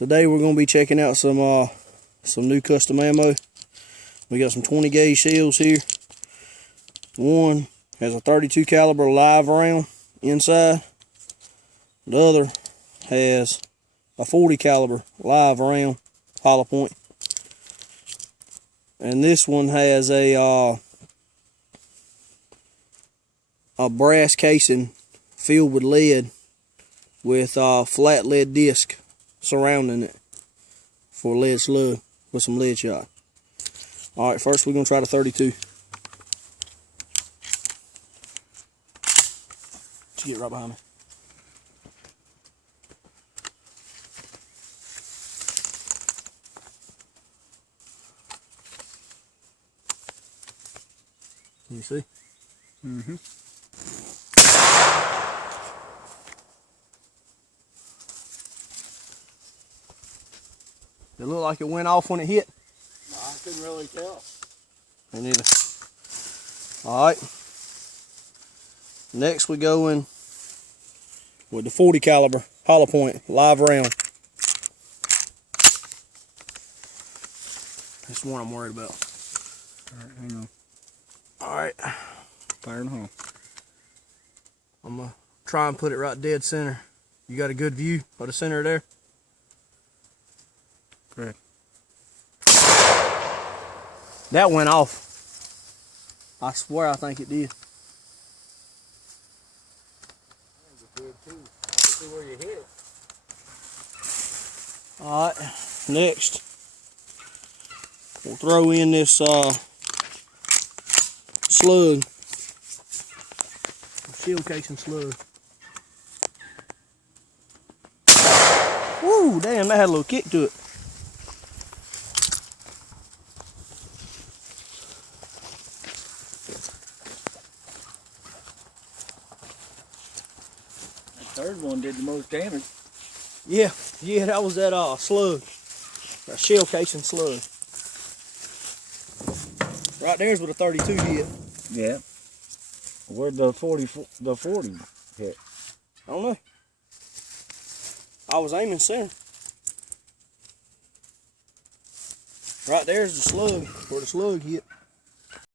Today we're going to be checking out some new custom ammo. We got some 20 gauge shells here. One has a 32 caliber live round inside. The other has a 40 caliber live round hollow point. And this one has a brass casing filled with lead with flat lead disc surrounding it for lead slug with some lead shot. All right, first we're gonna try the 32. Just get right behind me. Can you see? Mm-hmm. It looked like it went off when it hit. No, I couldn't really tell. Me neither. Alright. Next we go in with the 40 caliber hollow point live round. That's the one I'm worried about. Alright, hang on. Alright. Fire in the hole. I'm gonna try and put it right dead center. You got a good view of the center there? Go ahead. That went off. I swear I think it did. See where you hit it. Alright, next we'll throw in this slug. Shell casing slug. Woo, damn, that had a little kick to it. Third one did the most damage. Yeah, that was that slug. That shell casing slug. Right there's with a 32 hit. Yeah. Where'd the 40 hit? I don't know. I was aiming center. Right there's the slug, where the slug hit.